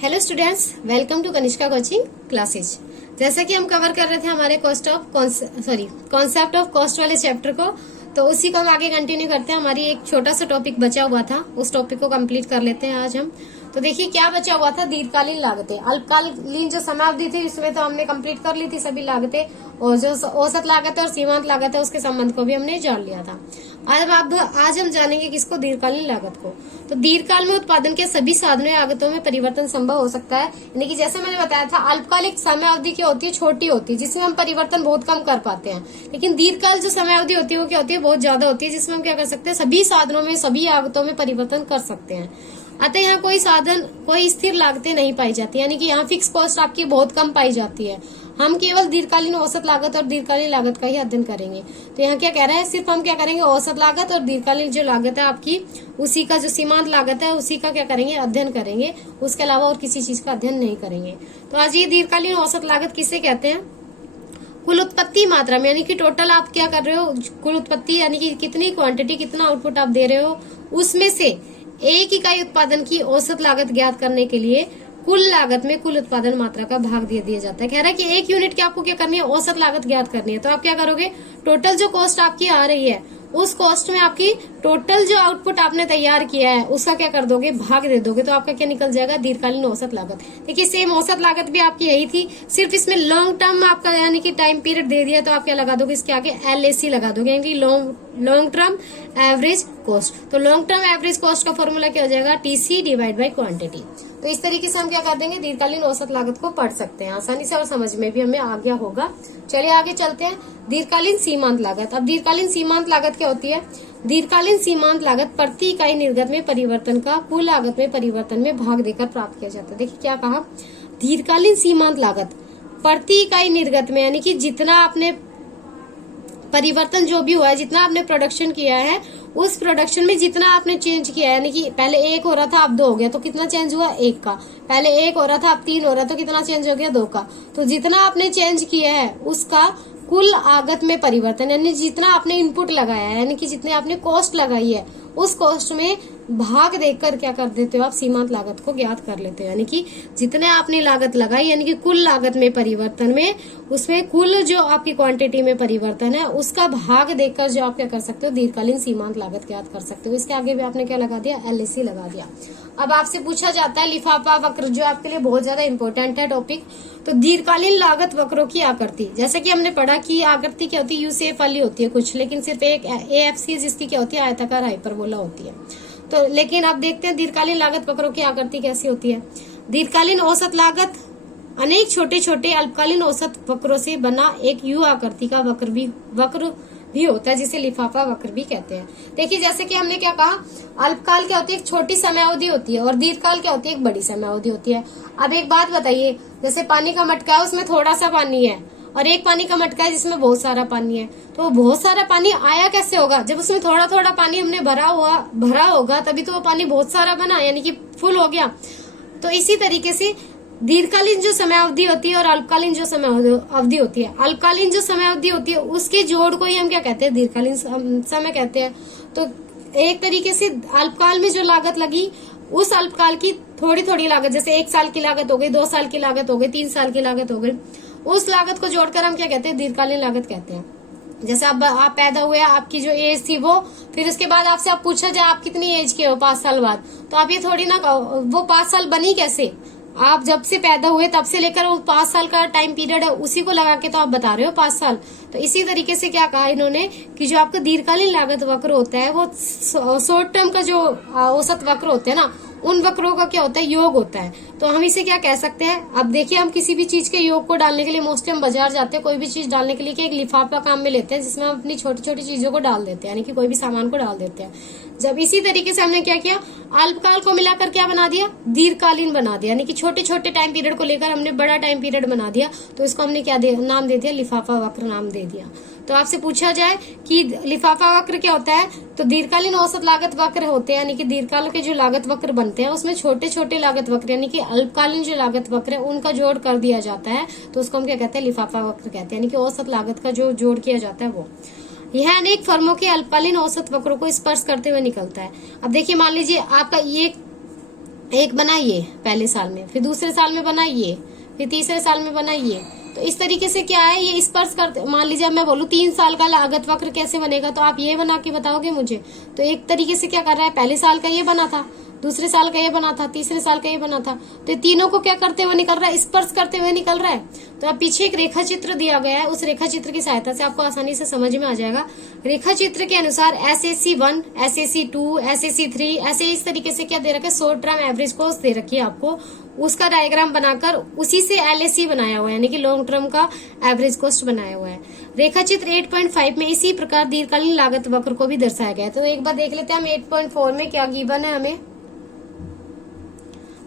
Hello students, welcome to Kanishka coaching classes. जैसा कि हम कवर कर रहे थे हमारे कॉन्सेप्ट ऑफ कॉस्ट वाले चैप्टर को, तो उसी को हम आगे कंटिन्यू करते हैं। हमारी एक छोटा सा टॉपिक बचा हुआ था, उस टॉपिक को कंप्लीट कर लेते हैं आज हम। तो देखिए क्या बचा हुआ था, दीर्घकालीन लागतें। अल्पकालीन जो समयावधि थी उसमें तो हमने कंप्लीट कर ली थी सभी लागतें, और जो औसत लागत है और सीमांत लागत है उसके संबंध को भी हमने जान लिया था। आज हम जानेंगे किसको, दीर्घकालीन लागत को। तो दीर्घकाल में उत्पादन के सभी साधनों या आगतों में परिवर्तन संभव हो सकता है। यानी कि जैसे मैंने बताया था, अल्पकालिक समय अवधि क्या होती है, छोटी होती है, जिसमें हम परिवर्तन बहुत कम कर पाते हैं। लेकिन दीर्घकाल जो समय अवधि होती है वो क्या होती है, बहुत ज्यादा होती है, जिसमें हम क्या कर सकते हैं, सभी साधनों में सभी आगतों में परिवर्तन कर सकते हैं। अतः यहाँ कोई स्थिर लागतें नहीं पाई जाती, यानी कि यहाँ फिक्स कॉस्ट आपकी बहुत कम पाई जाती है। हम केवल दीर्घकालीन औसत लागत और दीर्घकालीन लागत का ही अध्ययन करेंगे। तो यहाँ क्या कह रहा है, सिर्फ हम क्या करेंगे, औसत लागत और दीर्घकालीन जो लागत है आपकी, उसी का जो सीमांत लागत है उसी का क्या करेंगे, अध्ययन करेंगे। उसके अलावा और किसी चीज का अध्ययन नहीं करेंगे। तो आज ये दीर्घकालीन औसत लागत किसे कहते हैं, कुल उत्पत्ति मात्रा में, यानी कि टोटल आप क्या कर रहे हो, कुल उत्पत्ति यानी कि कितनी क्वांटिटी, कितना आउटपुट आप दे रहे हो, उसमें से एक इकाई उत्पादन की औसत लागत ज्ञात करने के लिए कुल लागत में कुल उत्पादन मात्रा का भाग दे दिया जाता है। कह रहा है कि एक यूनिट की आपको क्या करनी है, औसत लागत ज्ञात करनी है। तो आप क्या करोगे, टोटल जो कॉस्ट आपकी आ रही है उस कॉस्ट में आपकी टोटल जो आउटपुट आपने तैयार किया है उसका क्या कर दोगे, भाग दे दोगे। तो आपका क्या निकल जाएगा, दीर्घकालीन औसत लागत। देखिए सेम औसत लागत भी आपकी यही थी, सिर्फ इसमें लॉन्ग टर्म आपका यानी कि टाइम पीरियड दे दिया। तो आप क्या लगा दोगे, इसके आगे LAC लगा दोगे, यानी कि लॉन्ग टर्म एवरेज कॉस्ट। तो लॉन्ग टर्म एवरेज कॉस्ट का फॉर्मूला क्या हो जाएगा, TC डिवाइड बाई क्वांटिटी। तो इस तरीके से हम क्या कर देंगे, दीर्घकालीन औसत लागत को पढ़ सकते हैं आसानी से, और समझ में भी हमें आ गया होगा। चलिए आगे चलते हैं, दीर्घकालीन सीमांत लागत। अब दीर्घकालीन सीमांत लागत क्या होती है, दीर्घकालीन सीमांत लागत प्रति इकाई निर्गत में परिवर्तन का कुल लागत में परिवर्तन में भाग देकर प्राप्त किया जाता है। देखिए क्या कहा, दीर्घकालीन सीमांत लागत प्रति इकाई निर्गत में, यानी कि जितना आपने परिवर्तन जो भी हुआ है, जितना आपने प्रोडक्शन किया है उस प्रोडक्शन में जितना आपने चेंज किया है, यानी कि पहले 1 हो रहा था अब 2 हो गया, तो कितना चेंज हुआ, 1 का। पहले 1 हो रहा था अब 3 हो रहा है, तो कितना चेंज हो गया, 2 का। तो जितना आपने चेंज किया है उसका कुल आगत में परिवर्तन, यानी जितना आपने इनपुट लगाया है, यानी कि जितने आपने कॉस्ट लगाई है उस कॉस्ट में भाग देकर क्या कर देते हो, आप सीमांत लागत को ज्ञात कर लेते हो। यानी कि जितने आपने लागत लगाई, यानी कि कुल लागत में परिवर्तन में, उसमें कुल जो आपकी क्वांटिटी में परिवर्तन है उसका भाग देकर जो आप क्या कर सकते हो, दीर्घकालीन सीमांत लागत ज्ञात कर सकते हो। इसके आगे भी आपने क्या लगा दिया, LAC लगा दिया। अब आपसे पूछा जाता है लिफाफा वक्र, जो आपके लिए बहुत ज्यादा इंपॉर्टेंट है टॉपिक। तो दीर्घकालीन लागत वक्रों की आकृति, जैसे कि हमने पढ़ा कि आकृति क्या होती है, U शेप वाली होती है कुछ, लेकिन सिर्फ एक AFC जिसकी क्या होती है, आयताकार हाइपरबोला होती है। तो लेकिन अब देखते हैं दीर्घकालीन लागत वक्रों की आकृति कैसी होती है। दीर्घकालीन औसत लागत अनेक छोटे छोटे अल्पकालीन औसत वक्रों से बना एक U आकृति का वक्र भी होता है, जिसे लिफाफा वक्र भी कहते हैं। देखिए जैसे कि हमने क्या कहा, अल्पकाल क्या होती है, एक छोटी समयावधि होती है, और दीर्घकाल क्या होती है, एक बड़ी समयावधि होती है। अब एक बात बताइए, जैसे पानी का मटका है उसमें थोड़ा सा पानी है, और एक पानी का मटका है जिसमें बहुत सारा पानी है। तो बहुत सारा पानी आया कैसे होगा, जब उसमें थोड़ा थोड़ा पानी हमने भरा होगा तभी तो वो पानी बहुत सारा बना, यानी कि फुल हो गया। तो इसी तरीके से दीर्घकालीन जो समय अवधि होती है और अल्पकालीन जो समय अवधि होती है, अल्पकालीन जो समय अवधि होती है उसके जोड़ को ही हम क्या कहते हैं, दीर्घकालीन समय कहते हैं। तो एक तरीके से अल्पकाल में जो लागत लगी उस अल्पकाल की थोड़ी थोड़ी लागत, जैसे 1 साल की लागत हो गई, 2 साल की लागत हो गई, 3 साल की लागत हो गई, उस लागत को जोड़कर हम क्या कहते हैं, दीर्घकालीन लागत कहते हैं। जैसे अब आप पैदा हुए, आपकी जो एज थी वो, फिर उसके बाद आपसे आप पूछा जाए आप कितनी एज के हो 5 साल बाद, तो आप ये थोड़ी ना कहो वो 5 साल बनी कैसे, आप जब से पैदा हुए तब से लेकर वो 5 साल का टाइम पीरियड है उसी को लगा के तो आप बता रहे हो 5 साल। तो इसी तरीके से क्या कहा इन्होंने कि जो आपका दीर्घकालीन लागत वक्र होता है वो शॉर्ट टर्म का जो औसत वक्र होते हैं ना, उन वक्रों का क्या होता है, योग होता है। तो हम इसे क्या कह सकते हैं, अब देखिए हम किसी भी चीज के योग को डालने के लिए मोस्टली हम बाजार जाते हैं, कोई भी चीज डालने के लिए एक लिफाफा काम में लेते हैं जिसमें हम अपनी छोटी छोटी चीजों को डाल देते हैं, यानी कि कोई भी सामान को डाल देते हैं। जब इसी तरीके से हमने क्या किया, अल्पकाल को मिलाकर क्या बना दिया, दीर्घकालीन बना दिया, यानी कि छोटे छोटे टाइम पीरियड को लेकर हमने बड़ा टाइम पीरियड बना दिया, तो इसको हमने क्या नाम दे दिया, लिफाफा वक्र नाम दे दिया। तो आपसे पूछा जाए कि लिफाफा वक्र क्या होता है, तो दीर्घकालीन औसत लागत वक्र होते हैं, यानी कि दीर्घकाल के जो लागत वक्र बनते हैं उसमें छोटे छोटे लागत वक्र यानी कि अल्पकालीन जो लागत वक्र है उनका जोड़ कर दिया जाता है, तो उसको हम क्या कहते हैं, लिफाफा वक्र कहते हैं, यानी कि औसत लागत का जो जोड़ किया जाता है वो। यह अनेक फर्मों के अल्पकालीन औसत वक्रों को स्पर्श करते हुए निकलता है। अब देखिए मान लीजिए आपका ये एक बनाइए पहले साल में, फिर दूसरे साल में बनाइए, फिर तीसरे साल में बनाइए। तो इस तरीके से क्या है, ये स्पर्श करते, मान लीजिए अब मैं बोलूँ 3 साल का लागत वक्र कैसे बनेगा, तो आप ये बना के बताओगे मुझे। तो एक तरीके से क्या कर रहा है, पहले साल का ये बना था, दूसरे साल का ये बना था, तीसरे साल का ये बना था, तो ये तीनों को क्या करते हुए निकल रहा है, स्पर्श करते हुए निकल रहा है। तो अब पीछे एक रेखा चित्र दिया गया है, उस रेखा चित्र की सहायता से आपको आसानी से समझ में आ जाएगा। रेखा चित्र के अनुसार SSC1, SSC2, SSC3 ऐसे इस तरीके से क्या दे रखा है, शॉर्ट टर्म एवरेज कॉस्ट दे रखी है आपको। उसका डायग्राम बनाकर उसी से LAC बनाया हुआ है, यानी कि लॉन्ग टर्म का एवरेज कॉस्ट बनाया हुआ है। रेखा चित्र 8.5 में इसी प्रकार दीर्घकालीन लागत वक्र को भी दर्शाया गया है। तो एक बार देख लेते हैं हम 8.4 में क्या गिवन है हमें।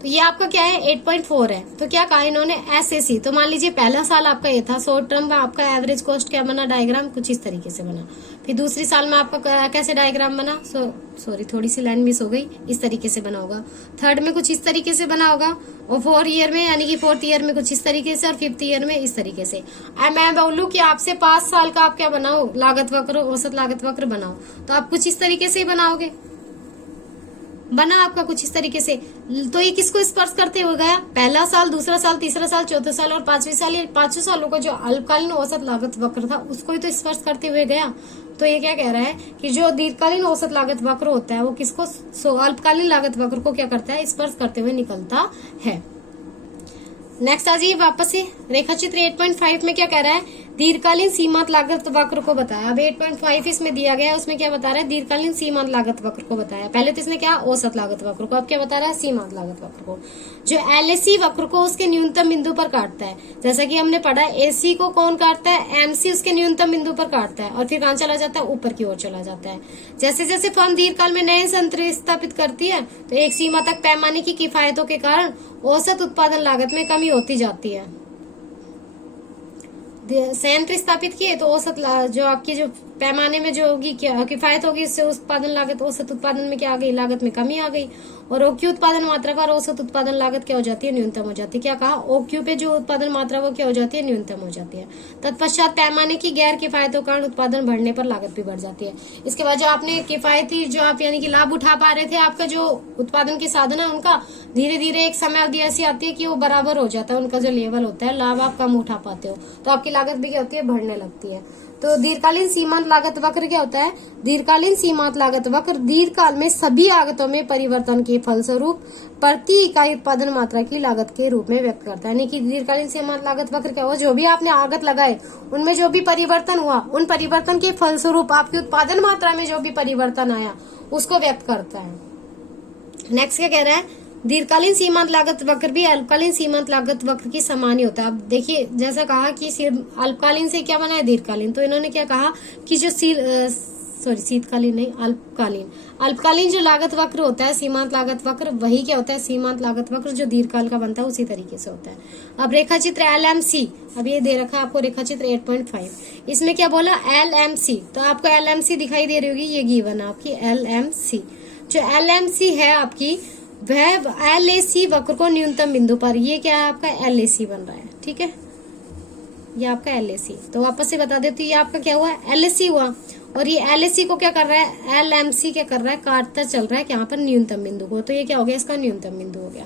तो ये आपका क्या है, 8.4 है। तो क्या कहा इन्होंने, SAC। तो मान लीजिए पहला साल आपका ये था, शॉर्ट टर्म में आपका एवरेज कॉस्ट क्या बना, डायग्राम कुछ इस तरीके से बना। फिर दूसरी साल में आपका कैसे डायग्राम बना, सॉरी थोड़ी सी लाइन मिस हो गई, इस तरीके से बना होगा। थर्ड में कुछ इस तरीके से बना होगा, और 4th ईयर में यानी कि 4th ईयर में कुछ इस तरीके से, और 5th ईयर में इस तरीके से। मैं बोलूँ कि आपसे 5 साल का आप क्या बनाओ, लागत वक्र, औसत लागत वक्र बनाओ, तो आप कुछ इस तरीके से ही बनाओगे। बना आपका कुछ इस तरीके से। तो ये किसको स्पर्श करते हुए गया, पहला साल, दूसरा साल, तीसरा साल, चौथा साल और 5वीं साल, ये 5 सालों का जो अल्पकालीन औसत लागत वक्र था उसको ही तो स्पर्श करते हुए गया। तो ये क्या कह रहा है कि जो दीर्घकालीन औसत लागत वक्र होता है वो किसको, अल्पकालीन लागत वक्र को क्या करता है, स्पर्श करते हुए निकलता है। नेक्स्ट आ जाइए वापस से, रेखा चित्र 8.5 में क्या कह रहा है, दीर्घकालीन सीमांत लागत वक्र को बताया। अब 8.5 इसमें दिया गया है, उसमें क्या बता रहा है, दीर्घकालीन सीमांत लागत वक्र को बताया। पहले तो इसने क्या, औसत लागत वक्र को, अब क्या बता रहा है, सीमांत लागत वक्र को। जो LAC वक्र को उसके न्यूनतम बिंदु पर काटता है, जैसा कि हमने पढ़ा है, AC को कौन काटता है, MC उसके न्यूनतम बिंदु पर काटता है, और फिर कहाँ चला जाता है, ऊपर की ओर चला जाता है। जैसे जैसे फर्म दीर्घकाल में नए संयंत्र स्थापित करती है, तो एक सीमा तक पैमाने की किफायतों के कारण औसत उत्पादन लागत में कमी होती जाती है। संयंत्र स्थापित किए तो औसत जो आपकी जो पैमाने में जो होगी क्या किफायत होगी, इससे उत्पादन लागत, औसत उत्पादन में क्या आ गई, लागत में कमी आ गई। और OQ उत्पादन मात्रा का औसत उत्पादन लागत क्या हो जाती है, न्यूनतम हो जाती है। क्या कहा, OQ पे जो उत्पादन मात्रा वो क्या हो जाती है, न्यूनतम हो जाती है। तत्पश्चात पैमाने की गैर किफायतों के कारण उत्पादन बढ़ने पर लागत भी बढ़ जाती है। इसके बाद जो आपने किफायती जो आप यानी कि लाभ उठा पा रहे थे, आपका जो उत्पादन के साधन है उनका धीरे धीरे एक समय अवधि ऐसी आती है कि वो बराबर हो जाता है, उनका जो लेवल होता है, लाभ आप कम उठा पाते हो, तो आपकी लागत भी क्या होती है, बढ़ने लगती है। तो दीर्घकालीन सीमांत लागत वक्र क्या होता है, दीर्घकालीन सीमांत लागत वक्र दीर्घकाल में सभी आगतों में परिवर्तन के फलस्वरूप प्रति इकाई उत्पादन मात्रा की लागत के रूप में व्यक्त करता है। यानी कि दीर्घकालीन सीमांत लागत वक्र क्या हुआ, जो भी आपने आगत लगाए उनमें जो भी परिवर्तन हुआ, उन परिवर्तन के फलस्वरूप आपकी उत्पादन मात्रा में जो भी परिवर्तन आया उसको व्यक्त करता है। नेक्स्ट क्या कह रहा है, दीर्घकालीन सीमांत लागत वक्र भी अल्पकालीन सीमांत लागत वक्र की समान ही होता है। अब देखिए जैसा कहा कि अल्पकालीन से क्या बना है, दीर्घकालीन, तो इन्होंने क्या कहा कि जो शीतकालीन नहीं, अल्पकालीन जो लागत वक्र होता है, सीमांत लागत वक्र, वही क्या होता है, सीमांत लागत वक्र जो दीर्घकाल का बनता है उसी तरीके से होता है। अब रेखा चित्र LMC, अब ये दे रखा है आपको रेखा चित्र 8.5, इसमें क्या बोला, LMC, तो आपको LMC दिखाई दे रही होगी, ये गिवन है आपकी LMC। जो LMC है आपकी, वह LAC वक्र को न्यूनतम बिंदु पर, ये क्या है आपका LAC बन रहा है, ठीक है, ये आपका LAC। तो वापस से बता देती हूँ, ये आपका क्या हुआ, LAC हुआ, और ये LAC को क्या कर रहा है, LMC क्या कर रहा है, काटता चल रहा है यहाँ पर न्यूनतम बिंदु को, तो ये क्या हो गया, इसका न्यूनतम बिंदु हो गया।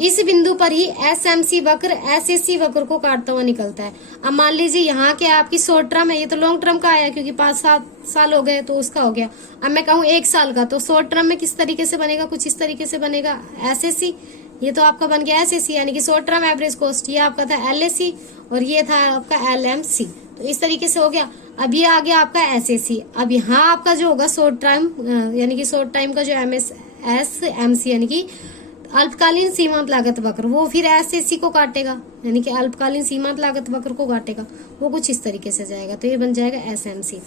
इस बिंदु पर ही SMC वक्र SAC वक्र को काटता हुआ निकलता है। अब मान लीजिए यहाँ क्या आपकी शॉर्ट टर्म है, ये तो लॉन्ग टर्म का आया क्योंकि 5-7 साल हो गए तो उसका हो गया। अब मैं कहूँ 1 साल का, तो शॉर्ट टर्म में किस तरीके से बनेगा, कुछ इस तरीके से बनेगा, SAC, ये तो आपका बन गया SAC, यानी कि शॉर्ट टर्म एवरेज कॉस्ट, ये आपका था LAC और ये था आपका LMC, तो इस तरीके से हो गया। अब ये आ गया आपका SAC। अब यहाँ आपका जो होगा शॉर्ट टाइम, यानी कि शॉर्ट टाइम का जो SMC यानी कि अल्पकालीन सीमांत लागत वक्र, वो फिर SAC को काटेगा, यानी कि अल्पकालीन सीमांत लागत वक्र को काटेगा, वो कुछ इस तरीके से जाएगा, तो ये बन जाएगा SMC।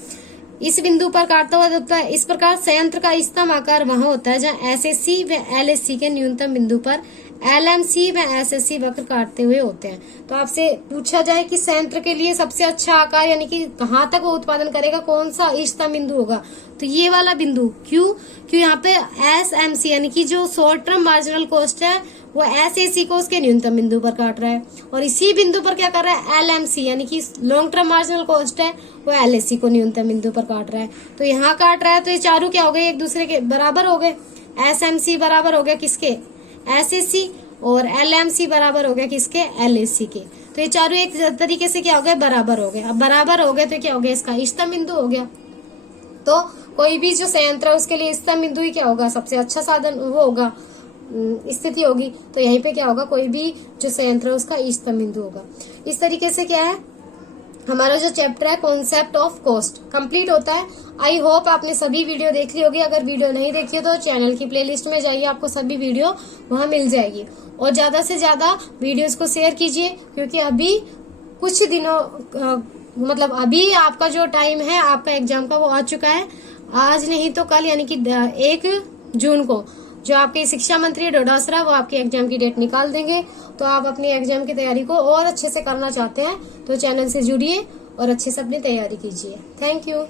इस बिंदु पर काटता हुआ होता है। इस प्रकार संयंत्र का स्तंभ आकार वहां होता है जहां SAC व LAC के न्यूनतम बिंदु पर LMC व SAC वक्र काटते हुए होते हैं। तो आपसे पूछा जाए कि संयंत्र के लिए सबसे अच्छा आकार यानी कि कहाँ तक वो उत्पादन करेगा, कौन सा स्तंभ बिंदु होगा, तो ये वाला बिंदु। क्यों यहाँ पे SMC यानी कि जो शॉर्ट टर्म मार्जिनल कॉस्ट है वो SAC को उसके न्यूनतम बिंदु पर काट रहा है, और इसी बिंदु पर क्या कर रहा है, LMC यानी कि लॉन्ग टर्म मार्जिनल कॉस्ट है वो LAC को न्यूनतम बिंदु पर काट रहा है। तो यहाँ काट रहा है, तो ये चारों क्या हो गए, एक दूसरे के बराबर हो गए। SMC बराबर हो गया किसके, SSC और LMC बराबर हो गया किसके, LAC के। तो ये चारों एक तरीके से क्या हो गए, बराबर हो गए। अब बराबर हो गए तो क्या हो गया, इसका इष्टतम बिंदु हो गया। तो कोई भी जो संयंत्र है उसके लिए इष्टतम बिंदु ही क्या होगा, सबसे अच्छा साधन वो होगा, स्थिति होगी। तो यहीं पे क्या होगा, कोई भी जो संयंत्र है उसका इष्टतम बिंदु होगा। इस तरीके से क्या है, हमारा जो चैप्टर है कॉन्सेप्ट ऑफ कॉस्ट कंप्लीट होता है। आई होप आपने सभी वीडियो देख ली होगी। अगर वीडियो नहीं देखी है तो चैनल की प्लेलिस्ट में जाइए, आपको सभी वीडियो वहां मिल जाएगी। और ज्यादा से ज्यादा वीडियोस को शेयर कीजिए, क्योंकि अभी कुछ दिनों मतलब अभी आपका जो टाइम है आपका एग्जाम का वो आ चुका है। आज नहीं तो कल, यानी कि 1 जून को जो आपके शिक्षा मंत्री डोडासरा वो आपके एग्जाम की डेट निकाल देंगे। तो आप अपनी एग्जाम की तैयारी को और अच्छे से करना चाहते हैं तो चैनल से जुड़िए और अच्छे से अपनी तैयारी कीजिए। Thank you.